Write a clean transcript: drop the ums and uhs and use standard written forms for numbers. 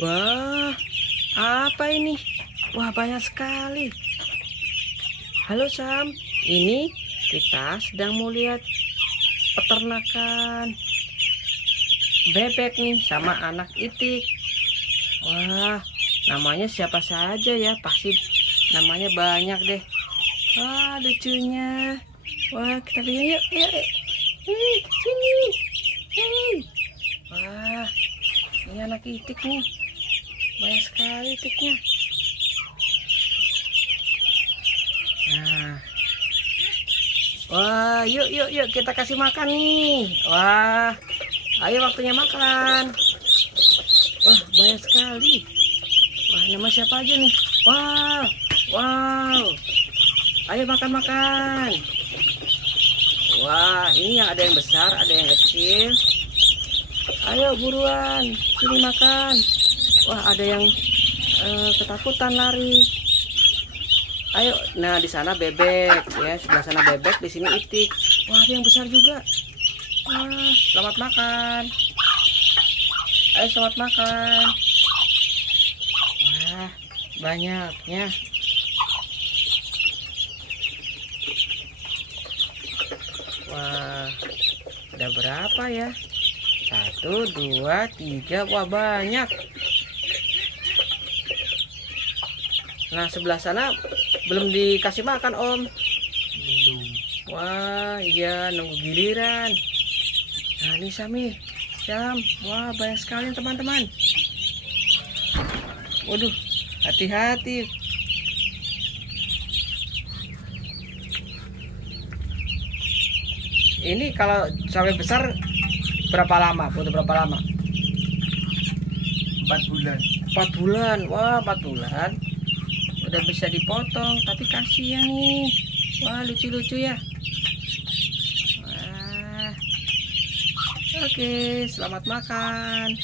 Wah, apa ini? Wah, banyak sekali. Halo Sam, ini kita sedang mau lihat peternakan bebek nih sama anak itik. Wah, namanya siapa saja ya? Pasti namanya banyak deh. Wah, lucunya. Wah, kita lihat yuk. Yuk, yuk. Hei, sini. Hei. Wah, ini anak itik nih. Banyak sekali itiknya. Nah, wah, yuk, yuk, yuk, kita kasih makan nih. Wah, ayo waktunya makan. Wah, banyak sekali. Wah, nama siapa aja nih? Wow, wow. Ayo makan-makan. Wah, ini yang ada yang besar, ada yang kecil. Ayo buruan, sini makan. Wah, ada yang ketakutan lari. Ayo, nah di sana bebek ya, sebelah sana bebek, di sini itik. Wah, ada yang besar juga. Wah, selamat makan. Ayo selamat makan. Wah, banyaknya. Wah, ada berapa ya? 1, 2, 3. Wah, banyak. Nah, sebelah sana belum dikasih makan, Om. Belum. Wah, iya, nunggu giliran. Nah, ini Sami. Sam. Wah, banyak sekali teman-teman. Waduh, hati-hati. Ini kalau sampai besar berapa lama? Butuh berapa lama? 4 bulan. 4 bulan. Wah, 4 bulan. Udah bisa dipotong, tapi kasihan nih. Wah, lucu-lucu ya. Wah. Oke, selamat makan.